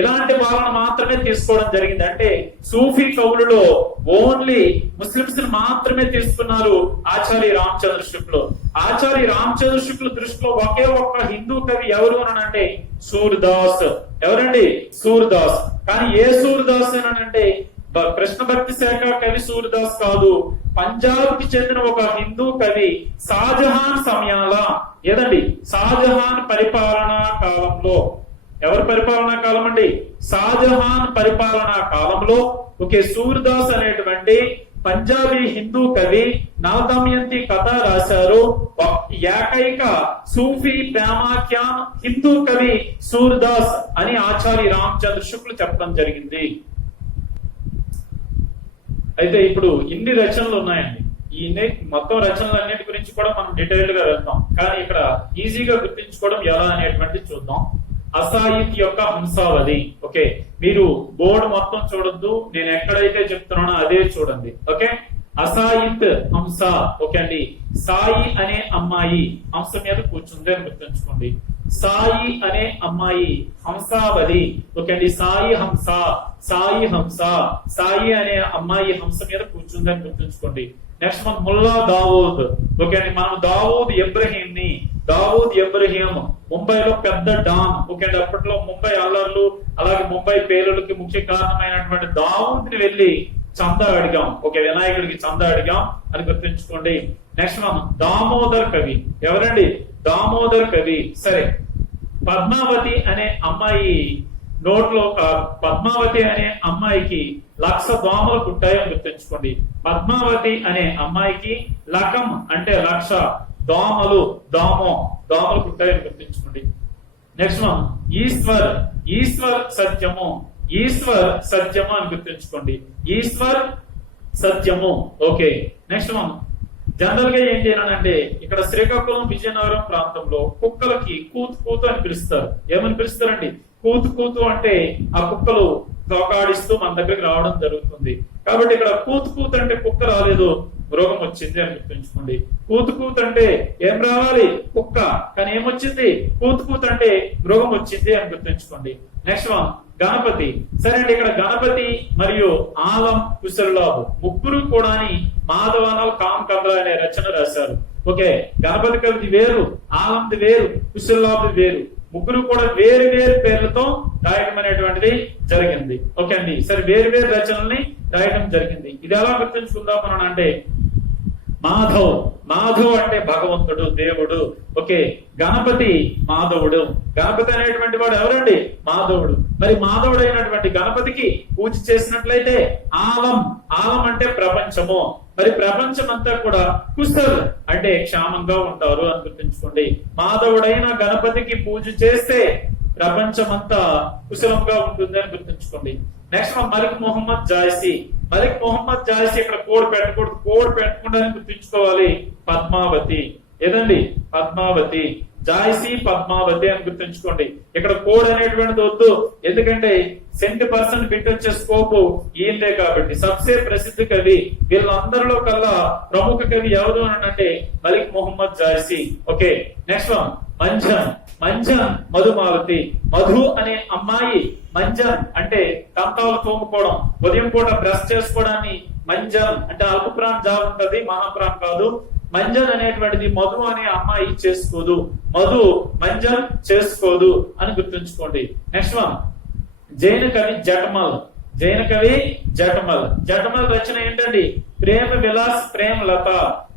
ఇలాంటి వాళ్ళని మాత్రమే తీసుకోవడం జరిగింది. అంటే సూఫీ కవులలో ఓన్లీ ముస్లింస్ మాత్రమే తీసుకున్నారు ఆచార్య రామచంద్ర శుక్ల. ఆచార్య రామచంద్ర శుక్ల దృష్టిలో ఒకే ఒక్క హిందూ కవి ఎవరు అంటే సూర్దాస్. ఎవరండి? సూర్దాస్. కానీ ఏ సూర్దాస్ అంటే కృష్ణ భక్తి శాఖ కవి సూర్దాస్ కాదు, పంజాబ్ కి చెందిన ఒక హిందూ కవి షాజహాన్ సమయాల. ఏదండి? షాజహాన్ పరిపాలనా కాలంలో. ఎవరి పరిపాలనా కాలం అండి? షాజహాన్ పరిపాలనా కాలంలో ఒకే సూర్దాస్ అనేటువంటి పంజాబీ హిందూ కవి నవదమయంతి కథ రాశారు. ఏకైక సూఫీ ప్రేమాఖ్యాన్ హిందూ కవి సూర్దాస్ అని ఆచార్య రామచంద్ర శుక్ల చెప్పడం జరిగింది. అయితే ఇప్పుడు ఇన్ని రచనలు ఉన్నాయండి. ఈ మొత్తం రచనలన్నిటి గురించి కూడా మనం డీటెయిల్ గా వెళ్తాం, కానీ ఇక్కడ ఈజీగా గుర్తించుకోవడం ఎలా అనేటువంటిది చూద్దాం. అసాయిత్ యొక్క హంసావళి. ఓకే, మీరు బోర్డు మొత్తం చూడొద్దు, నేను ఎక్కడైతే చెప్తున్నానో అదే చూడండి. ఓకే, అసాయిత్ హంస. ఓకే అండి, సాయి అనే అమ్మాయి హంస మీద కూర్చుంది అని గుర్తుంచుకోండి. సాయి అనే అమ్మాయి హంసావళి. ఓకే అండి, సాయి హంస, సాయి హంస, సాయి అనే అమ్మాయి హంస మీద కూర్చుంది అని గుర్తుంచుకోండి. నెక్స్ట్ మన ముల్లా దావూద్. ఓకే అండి, మనం దావూద్ ఇబ్రహీం ని, దావూద్ ఇబ్రహీం ముంబైలో పెద్ద డాన్. ఓకే అండి, అప్పట్లో ముంబై అల్లర్లు అలాగే ముంబై పేలులకి ముఖ్య కారణమైనటువంటి దావూద్ ని వెళ్లి చందా అడిగాం. ఓకే, వినాయకుడికి చందా అడిగాం అని గుర్తుంచుకోండి. నెక్స్ట్ మనం దామోదర్ కవి. ఎవరండి? దామోదర్ కవి. సరే, పద్మావతి అనే అమ్మాయి నోట్లో, పద్మావతి అనే అమ్మాయికి 1,00,000 దోమలు కుట్టాయని గుర్తుంచుకోండి. పద్మావతి అనే అమ్మాయికి లకం అంటే 1,00,000 దోమలు, దోమలు కుట్టాయని గుర్తుంచుకోండి. నెక్స్ట్ మనం ఈశ్వర్, ఈశ్వర్ సత్యము, ఈశ్వర్ సత్యము అని గుర్తుంచుకోండి. ఈశ్వర్ సత్యము. ఓకే, నెక్స్ట్ మనం జనరల్ గా ఏం చేయాలంటే ఇక్కడ శ్రీకాకుళం విజయనగరం ప్రాంతంలో కుక్కలకి కూతు కూతు అని పిలుస్తారు. ఏమని పిలుస్తారండి? కూతు కూతు అంటే ఆ కుక్కలు తోకాడిస్తూ మన దగ్గరికి రావడం జరుగుతుంది. కాబట్టి ఇక్కడ కూతు కూతు అంటే కుక్క రాలేదు, మృగం వచ్చింది అని గుర్తుంచుకోండి. కూతు కూతు అంటే ఏం రావాలి? కుక్క. కానీ ఏమొచ్చింది? కూతు కూతు అంటే మృగం వచ్చింది అని గుర్తుంచుకోండి. Next one Ganapati. సరే అండి, ఇక్కడ గణపతి మరియు ఆలం కుశలలాభు ముగ్గురు కూడా మాధవనాల్ కామ్ కంద్ర అనే రచన రాశారు. ఓకే, గణపతి కవిది వేరు, ఆలంది వేరు, కుశలలాభుది వేరు. ముగ్గురు కూడా వేరు వేరు పేర్లతో రాయడం అనేటువంటిది జరిగింది. ఓకే అండి, సరే వేరు వేరు రచనల్ని రాయడం జరిగింది. ఇది ఎలా గుర్తుంచుకుందాం మనం అంటే మాధవ్, మాధవ్ అంటే భగవంతుడు, దేవుడు. ఓకే, గణపతి మాధవుడు. గణపతి అనేటువంటి వాడు ఎవరండి? మాధవుడు. మరి మాధవుడు అయినటువంటి గణపతికి పూజ చేసినట్లయితే ఆలం, ఆలం అంటే ప్రపంచము. మరి ప్రపంచం అంతా కూడా కుశల్ అంటే క్షేమంగా ఉంటారు అని గుర్తుంచుకోండి. మాధవుడైన గణపతికి పూజ చేస్తే ప్రపంచమంతా కుశలంగా ఉంటుంది అని గుర్తుంచుకోండి. నెక్స్ట్ మలిక్ మొహమ్మద్ జాయిసీ. మలిక్ మొహమ్మద్ జాయిసీ ఇక్కడ కోడ్ పెట్టకూడదు, కోడ్ పెట్టకుండా గుర్తుంచుకోవాలి. పద్మావతి. ఏదండి? పద్మావతి. జాయిసీ పద్మావతి అని గుర్తుంచుకోండి. ఇక్కడ కోడ్ అనేటువంటిది వద్దు, ఎందుకంటే 70% బిట్ వచ్చే స్కోప్ ఈయనదే కాబట్టి. సబ్సే ప్రసిద్ధ కవి వీళ్ళందరిలో కల్లా ప్రముఖ కవి ఎవరు అని అంటే Malik Mohammad Jayasi. Okay, next one Manjhan. Manjhan Madhumalati. Madhu అనే అమ్మాయి మంజన్ అంటే దంతాలు తోముకోవడం, ఉదయం పూట బ్రష్ చేసుకోవడాన్ని మంజన్ అంటే అల్పప్రాణ్ జాబ్ ఉంటది, మహాప్రాణ్ కాదు. మంజన్ అనేటువంటిది మధు అనే అమ్మాయి చేసుకోదు, మధు మంజన్ చేసుకోదు అని గుర్తుంచుకోండి. నెక్స్ట్ వన్ జైన కవి జటమల్. జైన కవి జటమల్. జటమల్ రచన ఏంటండి? ప్రేమ విలాస్ ప్రేమలత.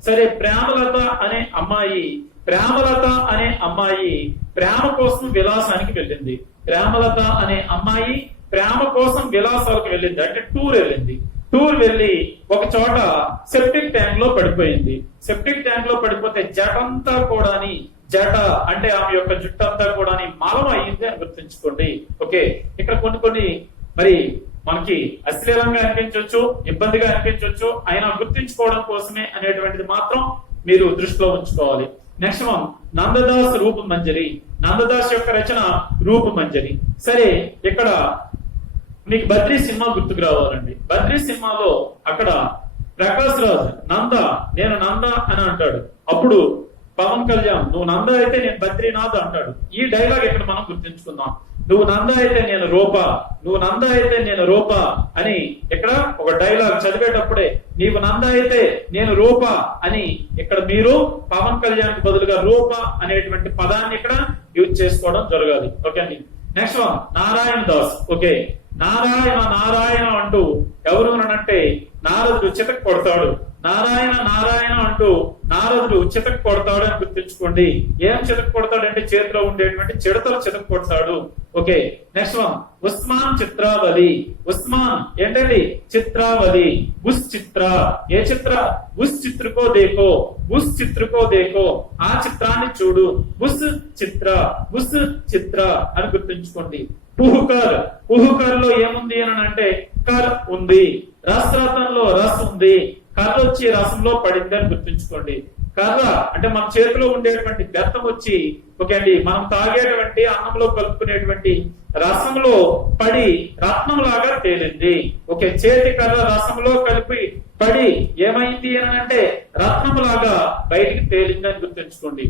సరే, ప్రేమలత అనే అమ్మాయి, ప్రేమలత అనే అమ్మాయి ప్రేమ కోసం విలాసానికి వెళ్ళింది. ప్రేమలత అనే అమ్మాయి ప్రేమ కోసం విలాసాలకు వెళ్ళింది, అంటే టూర్ వెళ్ళింది. టూర్ వెళ్ళి ఒక చోట సెప్టిక్ ట్యాంక్ లో పడిపోయింది. సెప్టిక్ ట్యాంక్ లో పడిపోతే జటంతా కూడా, జట అంటే ఆమె యొక్క జుట్టంతా కూడా మలం అయ్యింది అని గుర్తుంచుకోండి. ఓకే, ఇక్కడ కొన్ని మరి మనకి అశ్లీలంగా అనిపించవచ్చు, ఇబ్బందిగా అనిపించవచ్చు, అయినా గుర్తించుకోవడం కోసమే అనేటువంటిది మాత్రం మీరు దృష్టిలో ఉంచుకోవాలి. Next one నందదాస్ రూపమంజరి. నందదాస్ యొక్క రచన రూపమంజరి. సరే, ఇక్కడ మీకు బద్రీ సినిమా గుర్తుకు రావాలండి. బద్రీ సినిమాలో అక్కడ ప్రకాష్ రాజ్ నంద, నేను నంద అని అంటాడు. అప్పుడు పవన్ కళ్యాణ్ నువ్వు నంద అయితే నేను బద్రీనాథ్ అంటాడు. ఈ డైలాగ్ ఇక్కడ మనం గుర్తుంచుకుందాం. నువ్వు నంద అయితే నేను రూపా, నువ్వు నంద అయితే నేను రూపా అని ఇక్కడ ఒక డైలాగ్ చదివేటప్పుడే నీవు నంద అయితే నేను రూపా అని ఇక్కడ మీరు పవన్ కళ్యాణ్ కి బదులుగా రూపా అనేటువంటి పదాన్ని ఇక్కడ యూజ్ చేసుకోవడం జరగాలి. ఓకే అండి. Next one Narayana Das. Okay, Narayana Narayana అంటూ ఎవరు అంటే నారదుడు చితక కొడతాడు. నారాయణ నారాయణ అంటూ నారదుడు చితక కొడతాడు అని గుర్తుంచుకోండి. ఏం చితక కొడతాడు అంటే చేతిలో ఉండేటువంటి చిడతలు చితక కొడతాడు. Okay, next one Usman Chitravali. Usman ఏంటండి? చిత్రావళి. ఉస్ చిత్ర, ఏ చిత్ర? ఉస్ చిత్రకో దేకో, ఉస్ చిత్రకో దేకో, ఆ చిత్రాన్ని చూడు. ఉస్ చిత్ర, ఉస్ చిత్ర అని గుర్తుంచుకోండి. పుహుకర్, పుహుకర్ లో ఏముంది అని అంటే కర్ ఉంది. రసరథంలో రస్ ఉంది. కర్ర వచ్చి రసంలో పడింది అని గుర్తుంచుకోండి. కర్ర అంటే మన చేతిలో ఉండేటువంటి బెత్తం వచ్చి ఓకే అండి మనం తాగేటువంటి అన్నంలో కలుపుకునేటువంటి రసంలో పడి రత్నం లాగా తేలింది. ఓకే, చేతి కర్ర రసంలో కలిపి పడి ఏమైంది అని అంటే రత్నం లాగా బయటికి తేలింది అని గుర్తుంచుకోండి.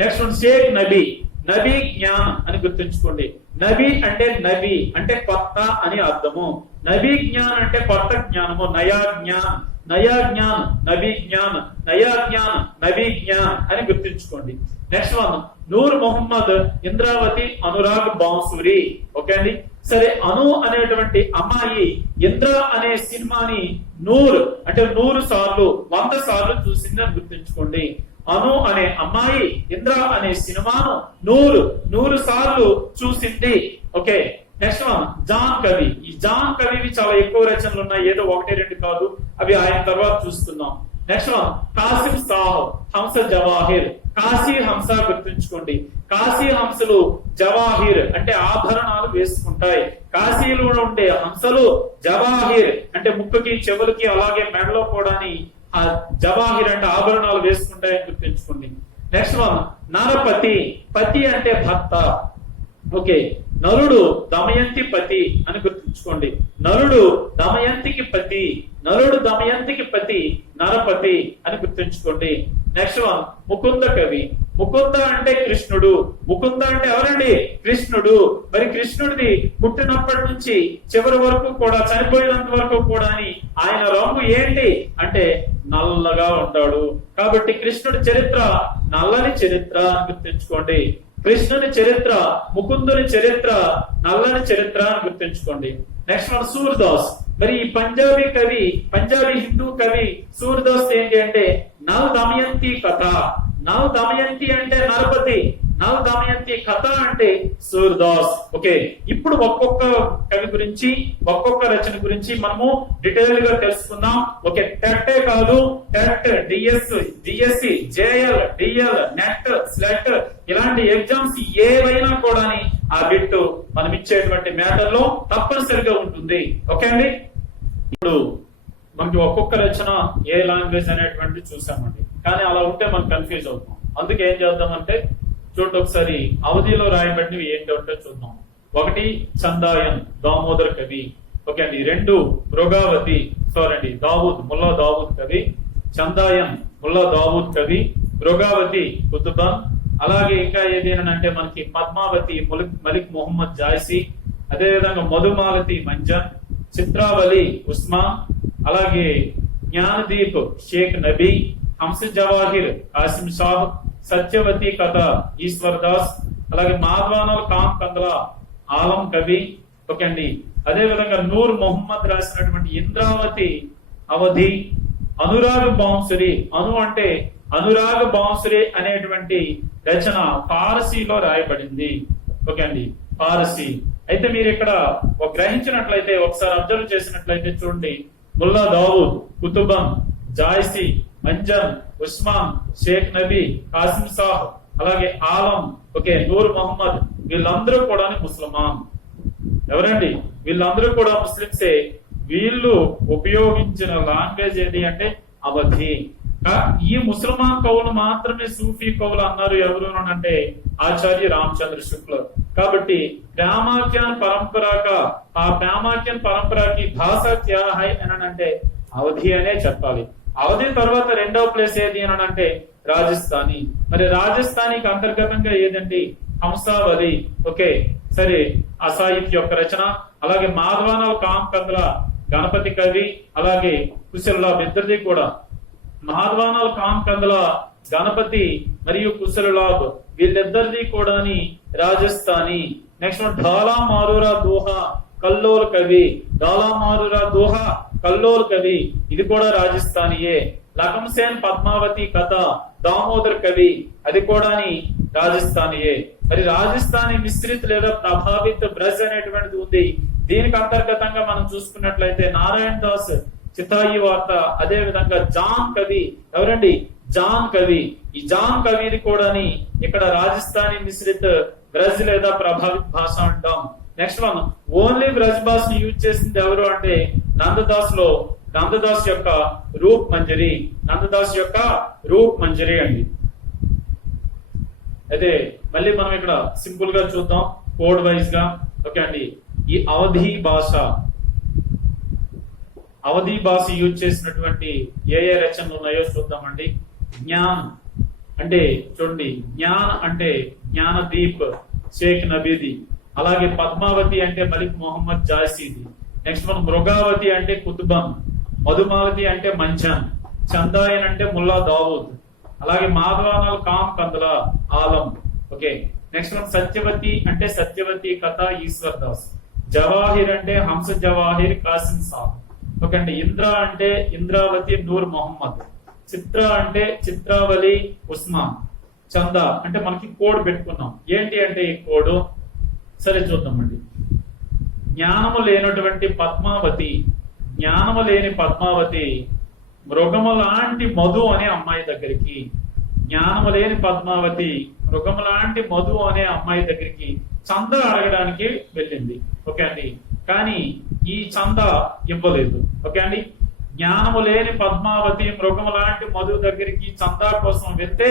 Next one Sheikh Nabi. నబీ జ్ఞాన్ అని గుర్తుంచుకోండి. నబీ అంటే నబీ అంటే కొత్త అని అర్థము. నబీ జ్ఞాన్ అంటే కొత్త జ్ఞానము. నయా జ్ఞాన్, నయా జ్ఞాన్, నబీ జ్ఞాన్, నయా జ్ఞాన్, నబీ జ్ఞాన్ అని గుర్తుంచుకోండి. Next one Noor Mohammad Indravati Anurag Bansuri. Okay అండి, సరే అను అనేటువంటి అమ్మాయి ఇంద్ర అనే సినిమాని నూర్ అంటే 100 సార్లు 100 సార్లు చూసింది అని గుర్తుంచుకోండి. అను అనే అమ్మాయి ఇంద్ర అనే సినిమాను 100 సార్లు చూసింది. ఓకే, నెక్స్ట్ వన్ జాన్ కవి. ఈ జాన్ కవివి చాలా ఎక్కువ రచనలు ఉన్నాయి, ఏదో 1-2 కాదు, అవి ఆయన తర్వాత చూస్తున్నాం. నెక్స్ట్ వన్ కాసిం సాహ్ హంస జవాహిర్. కాశీ హంస గుర్తుంచుకోండి. కాశీ హంసలు జవాహిర్ అంటే ఆభరణాలు వేసుకుంటాయి. కాశీలో ఉండే హంసలు జవాహిర్ అంటే ముక్కుకి చెవులకి అలాగే మెడలో కూడా ఆ జవాహిర్ అంటే ఆభరణాలు వేసుకుంటాయని గుర్తుంచుకోండి. Next one Narapati. పతి అంటే భర్త. ఓకే, నలుడు దమయంతి పతి అని గుర్తుంచుకోండి. నలుడు దమయంతికి పతి, నలుడు దమయంతికి పతి నరపతి అని గుర్తుంచుకోండి. నెక్స్ట్ వన్ ముకుంద కవి. ముకుంద అంటే కృష్ణుడు. ముకుంద అంటే ఎవరండి? కృష్ణుడు. మరి కృష్ణుడిది పుట్టినప్పటి నుంచి చివరి వరకు కూడా చనిపోయినంత వరకు కూడా ఆయన రంగు ఏంటి అంటే నల్లగా ఉంటాడు. కాబట్టి కృష్ణుడి చరిత్ర నల్లని చరిత్ర అని గుర్తుంచుకోండి. కృష్ణుని చరిత్ర, ముకుందుని చరిత్ర నల్లని చరిత్ర అని గుర్తుంచుకోండి. Next one Surdas. మరి ఈ పంజాబీ కవి, పంజాబీ హిందూ కవి సూర్దాస్ ఏంటి అంటే నల్ దమయంతి కథ. నల్ దమయంతి అంటే నరపతి, నల్ దమయంతి కథ అంటే సూర్దాస్. ఓకే, ఇప్పుడు ఒక్కొక్క కవి గురించి ఒక్కొక్క రచన గురించి మనము డీటెయిల్ గా తెలుసుకుందాం. ఓకే, టెట్టే కాదు, TET, DS, DSC, JL, DL, NET, SLET ఇలాంటి ఎగ్జామ్స్ ఏవైనా కూడా ఆ బిట్ మనం ఇచ్చేటువంటి మ్యాటర్ లో తప్పనిసరిగా ఉంటుంది. ఓకే అండి, ఇప్పుడు మనకి ఒక్కొక్క రచన ఏ లాంగ్వేజ్ అనేటువంటి చూసామండి, కానీ అలా ఉంటే మనం కన్ఫ్యూజ్ అవుతాం. అందుకే ఏం చేద్దామంటే చూడండి ఒకసారి అవధిలో రాయబడినవి ఏంటంటే చూద్దాం. 1 చందాయన్ దామోదర్ కవి. ఓకే అండి. 2 మృగావతి దావూద్ ముల్లా దావూద్ కవి. చందాయన్ ముల్లా దావూద్ కవి. మృగావతి కుతుబన్. అలాగే ఇంకా ఏదేనంటే మనకి పద్మావతి మలిక్ మొహమ్మద్ జాయిసీ. అదేవిధంగా మధుమాలతి మంజన్. చిత్రావళి ఉస్మాన్. అలాగే జ్ఞానదీప్ షేక్ నబీ. హంస జవాహిర్ కాసిం షాహ్. సత్యవతి కథ ఈశ్వర్ దాస్. అలాగే మాధవానల్ కామ్ కందల ఆలం కవి. ఓకే అండి. అదే విధంగా నూర్ మొహమ్మద్ రాసినటువంటి ఇంద్రావతి అవధి. అనురాగ్ బాన్సురి. అను అంటే అనురాగ్ బాన్సురి అనేటువంటి రచన పారసీలో రాయబడింది. ఓకే అండి, పారసీ. అయితే మీరు ఇక్కడ గ్రహించినట్లయితే ఒకసారి అబ్జర్వ్ చేసినట్లయితే చూడండి, ముల్లా దావూద్, కుతుబన్, జాయిసీ, మంజన్, ఉస్మాన్, షేక్ నబీ, కాసిం సాహ్, అలాగే ఆలం, ఓకే, నూర్ మొహమ్మద్ వీళ్ళందరూ కూడా ముస్లిమాన్. ఎవరండి? వీళ్ళందరూ కూడా ముస్లింసే. వీళ్ళు ఉపయోగించిన లాంగ్వేజ్ ఏది అంటే అవధి. ఈ ముసల్మాన్ కవులు మాత్రమే సూఫీ కవులు అన్నారు. ఎవరు అంటే ఆచార్య రామచంద్ర శుక్ల. కాబట్టి ప్రేమాఖ్యాన్ పరంపరాక ఆ ప్రేమాఖ్యాన్ పరంపరకి భాష క్యా హై అని అంటే అవధి అనే చెప్పాలి. అవధి తర్వాత రెండవ ప్లేస్ ఏది అని అంటే రాజస్థానీ. మరి రాజస్థానీకి అంతర్గతంగా ఏదండి? హంసావళి. ఓకే, సరే, అసాహిత్ యొక్క రచన. అలాగే మాధవానల్ కామ్ కందల గణపతి కవి. అలాగే కుశల్లా ఇద్దరిది కూడా మాధవానల్ కామ్ కందల గణపతి మరియు కుశలాబ్ వీళ్ళిద్దరిది కూడా రాజస్థానీ. నెక్స్ట్ ఢాలా మారూరా దోహా కల్లోల్ కవి. ఢాలా మారూరా దోహా కల్లోల్ కవి ఇది కూడా రాజస్థానీయే. లఖం సేన్ పద్మావతి కథ దామోదర్ కవి అది కూడా రాజస్థానీయే. మరి రాజస్థానీ మిశ్రిత్ లేదా ప్రభావిత బ్రజ్ అనేటువంటిది ఉంది. దీనికి అంతర్గతంగా మనం చూసుకున్నట్లయితే నారాయణ దాస్ చితాయి వార్త, అదే విధంగా జాన్ కవి, ఎవరండి జాన్ కవి, ఈ జాన్ కవిని కూడా ఇక్కడ రాజస్థానీ మిశ్రిత్ బ్రజ్ లేదా ప్రభావిత భాష అంటాం. నెక్స్ట్ వన్ ఓన్లీ బ్రజ్ భాషను యూజ్ చేసింది ఎవరు అంటే నందదాస్ యొక్క రూప్ మంజరి, నందదాస్ యొక్క రూప్ మంజరి అండి. అయితే మళ్ళీ మనం ఇక్కడ సింపుల్ గా చూద్దాం కోడ్ వైజ్ గా. ఓకే అండి, ఈ అవధి భాష యూజ్ చేసినటువంటి ఏ రచనలు ఉన్నాయో చూద్దామండి. జ్ఞాన్ అంటే చూడండి, జ్ఞాన్ అంటే జ్ఞానదీప్ షేక్ నబీది. అలాగే పద్మావతి అంటే మలిక్ మొహమ్మద్ జాసీది. నెక్స్ట్ మనం మృగావతి అంటే కుతుబన్, మధుమావతి అంటే మంచాన్, చందాయన్ అంటే ముల్లా దావూద్, అలాగే మాధవానాల్ కామ్ కందుల ఆలం. ఓకే, నెక్స్ట్ మనం సత్యవతి అంటే సత్యవతి కథ ఈశ్వర్ దాస్, జవాహిర్ అంటే హంస జవాహిర్ కాసిం సాబ్. ఓకే అండి, ఇంద్ర అంటే ఇంద్రావతి నూర్ మొహమ్మద్, చిత్ర అంటే చిత్రావలి ఉస్మాన్, చంద అంటే మనకి కోడ్ పెట్టుకున్నాం. ఏంటి అంటే ఈ కోడ్ సరే చూద్దామండి. జ్ఞానము లేనటువంటి పద్మావతి, జ్ఞానము లేని పద్మావతి మృగము లాంటి మధు అనే అమ్మాయి దగ్గరికి, జ్ఞానము లేని పద్మావతి మృగము లాంటి మధు అనే అమ్మాయి దగ్గరికి చంద అడగడానికి వెళ్ళింది. ఓకే అండి, కానీ ఈ చంద ఇవ్వలేదు. ఓకే అండి, జ్ఞానము లేని పద్మావతి మృగము లాంటి మధు దగ్గరికి చందా కోసం వెళ్తే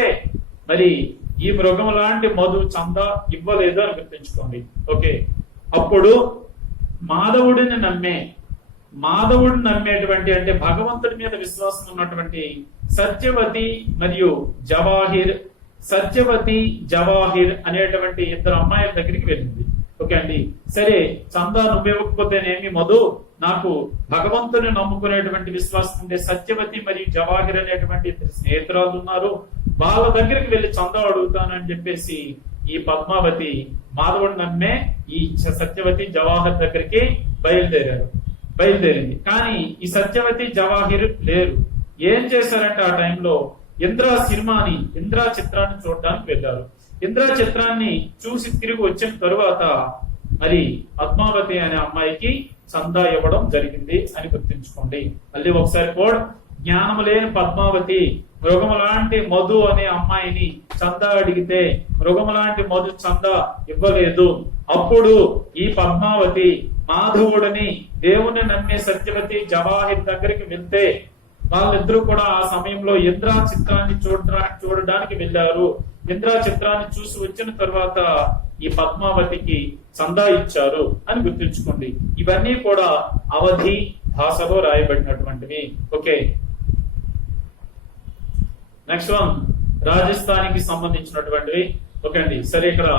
మరి ఈ మృగము లాంటి మధు చందా ఇవ్వలేదు అని గుర్తుంచుకోండి. ఓకే, అప్పుడు మాధవుడిని నమ్మేటువంటి అంటే భగవంతుడి మీద విశ్వాసం ఉన్నటువంటి సత్యవతి మరియు జవాహిర్ అనేటువంటి ఇద్దరు అమ్మాయిల దగ్గరికి వెళ్ళింది. ఓకే అండి, సరే చందా నువ్వివ్వకపోతేనేమి మధు, నాకు భగవంతుని నమ్ముకునేటువంటి విశ్వాసం ఉండే సత్యవతి మరియు జవాహిర్ అనేటువంటి ఇద్దరు స్నేహితురాలు ఉన్నారు, వాళ్ళ దగ్గరికి వెళ్ళి చందా అడుగుతానని చెప్పేసి ఈ పద్మావతి మాధవుడు నమ్మే ఈ సత్యవతి జవాహర్ దగ్గరికి బయలుదేరింది. కానీ ఈ సత్యవతి జవాహిర్ లేరు. ఏం చేశారంటే ఆ టైంలో ఇంద్రా చిత్రాన్ని చూడడానికి వెళ్ళారు. ఇంద్రా చిత్రాన్ని చూసి తిరిగి వచ్చిన తరువాత మరి పద్మావతి అనే అమ్మాయికి చందా ఇవ్వడం జరిగింది అని గుర్తుంచుకోండి. మళ్ళీ ఒకసారి కోడ్, జ్ఞానము లేని పద్మావతి మృగము లాంటి మధు అనే అమ్మాయిని చందా అడిగితే మృగము లాంటి మధు చందా ఇవ్వలేదు. అప్పుడు ఈ పద్మావతి మాధవుడిని దేవుని నమ్మే సత్యవతి జవాహిర్ దగ్గరికి వెళ్తే వాళ్ళిద్దరూ కూడా ఆ సమయంలో ఇంద్రా చిత్రాన్ని చూడడానికి వెళ్ళారు. ఇంద్రా చిత్రాన్ని చూసి వచ్చిన తర్వాత ఈ పద్మావతికి చందా ఇచ్చారు అని గుర్తుంచుకోండి. ఇవన్నీ కూడా అవధి భాషలో రాయబడినటువంటివి. ఓకే, నెక్స్ట్ వన్ రాజస్థానికి సంబంధించినటువంటివి. ఓకే అండి, సరే ఇక్కడ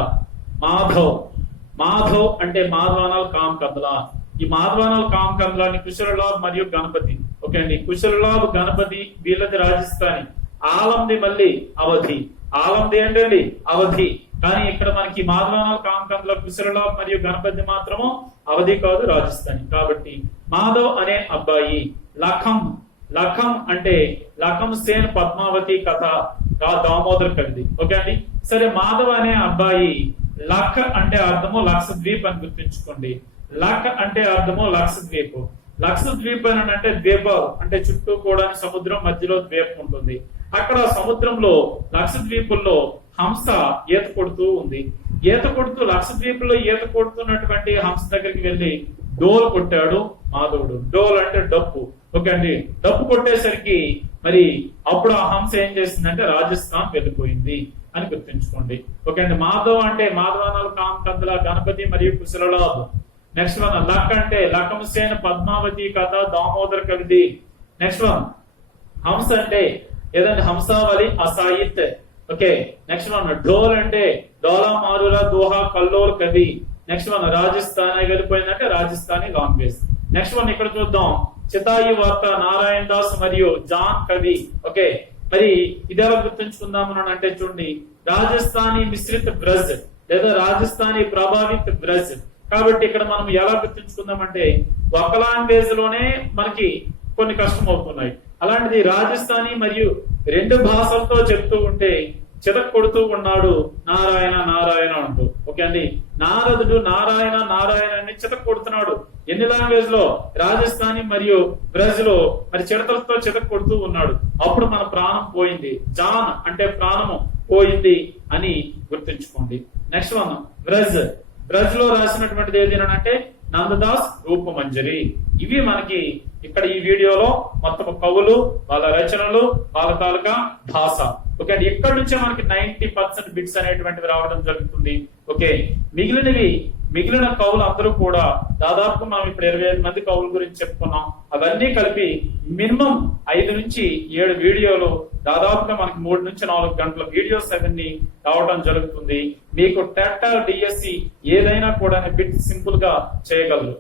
మాధవ్ అంటే మాధవానాల్ కామ్ కందలా. ఈ మాధవానాల్ కామ్ కందలాని కుశలలాభ్ మరియు గణపతి. ఓకే అండి, కుశలలాభ్ గణపతి వీళ్ళది రాజస్థానీ, ఆలంది మళ్ళీ అవధి. ఆలంది ఏంటండి అవధి, కానీ ఇక్కడ మనకి మాధవానాల్ కామ్ కందలా కుశలలాభ్ మరియు గణపతి మాత్రము అవధి కాదు, రాజస్థానీ. కాబట్టి మాధవ్ అనే అబ్బాయి లఖం అంటే లఖం సేన్ పద్మావతి కథ దామోదర్ కవిది. ఓకే అండి, సరే మాధవ్ అనే అబ్బాయి లఖ్ అంటే అర్థము లక్షద్వీప్ అని గుర్తుంచుకోండి. లఖ్ అంటే అర్థము లక్షద్వీప్. లక్షద్వీప్ అని అంటే ద్వీపాలు అంటే చుట్టూ కూడా సముద్రం మధ్యలో ద్వీపం ఉంటుంది. అక్కడ సముద్రంలో లక్షద్వీపుల్లో హంస ఈత కొడుతూ ఉంది. లక్షద్వీపుల్లో ఈత కొడుతున్నటువంటి హంస దగ్గరికి వెళ్ళి డోల్ కొట్టాడు మాధవుడు. డోల్ అంటే డప్పు. ఓకే అండి, డప్పు కొట్టేసరికి మరి అప్పుడు ఆ హంస ఏం చేసిందంటే రాజస్థాన్ వెళ్ళిపోయింది అని గుర్తుంచుకోండి. ఓకే అండి, మాధవ్ అంటే మాధవానాల్ కామ్ కందల గణపతి మరియు కుశలలాభ్. నెక్స్ట్ వన్ లక్ అంటే లఖం సేన్ పద్మావతి కథ దామోదర్ కవిది. నెక్స్ట్ వన్ హంస అంటే ఏదంటే Hansavali Asait. Okay, next one Dhol అంటే డోలా మారుల దోహా కల్లోల్ కవి. నెక్స్ట్ వన్ రాజస్థాన్ వెళ్ళిపోయిందంటే రాజస్థానీ లాంగ్వేజ్. నెక్స్ట్ వన్ ఇక్కడ చూద్దాం, చితాయి వార్త నారాయణ దాస్ మరియు జాన్ కవి. ఓకే, మరి ఇది ఎలా గుర్తుంచుకుందాం అంటే చూడండి, రాజస్థానీ మిశ్రిత బ్రజ్ లేదా రాజస్థానీ ప్రభావిత బ్రజ్. కాబట్టి ఇక్కడ మనం ఎలా గుర్తుంచుకుందామంటే ఒక లాంగ్వేజ్ లోనే మనకి కొన్ని కష్టం అవుతున్నాయి. అలాంటిది రాజస్థానీ మరియు రెండు భాషలతో చెప్తూ ఉంటే చితక్ కొడుతూ ఉన్నాడు నారాయణ నారాయణ అంటూ. ఓకే అండి, నారదుడు నారాయణ నారాయణ అని చితక్ కొడుతున్నాడు. ఎన్ని లాంగ్వేజ్ లో? రాజస్థానీ మరియు బ్రజ్ లో మరి చిడతలతో చితక్ కొడుతూ ఉన్నాడు. అప్పుడు మన ప్రాణం పోయింది. జాన్ అంటే ప్రాణము పోయింది అని గుర్తుంచుకోండి. Next one Braj. బ్రజ్ లో రాసినటువంటిది ఏది అంటే నందదాస్ రూపమంజరి. ఇవి మనకి ఇక్కడ ఈ వీడియోలో మొత్తం కవులు, వాళ్ళ రచనలు, వాళ్ళ తాలూకా భాష. ఓకే అండి, ఇక్కడ నుంచే మనకి 90% బిట్స్ అనేటువంటివి రావడం జరుగుతుంది. ఓకే, మిగిలిన కవులు అందరూ కూడా దాదాపు మనం ఇప్పుడు 25 మంది కవుల గురించి చెప్పుకున్నాం. అవన్నీ కలిపి మినిమం 5 నుంచి 7 వీడియోలు, దాదాపుగా మనకి 3 నుంచి 4 గంటల వీడియోస్ అవన్నీ రావడం జరుగుతుంది. మీకు టెట్ డిఎస్సి ఏదైనా కూడా బిట్ సింపుల్ గా చేయగలరు.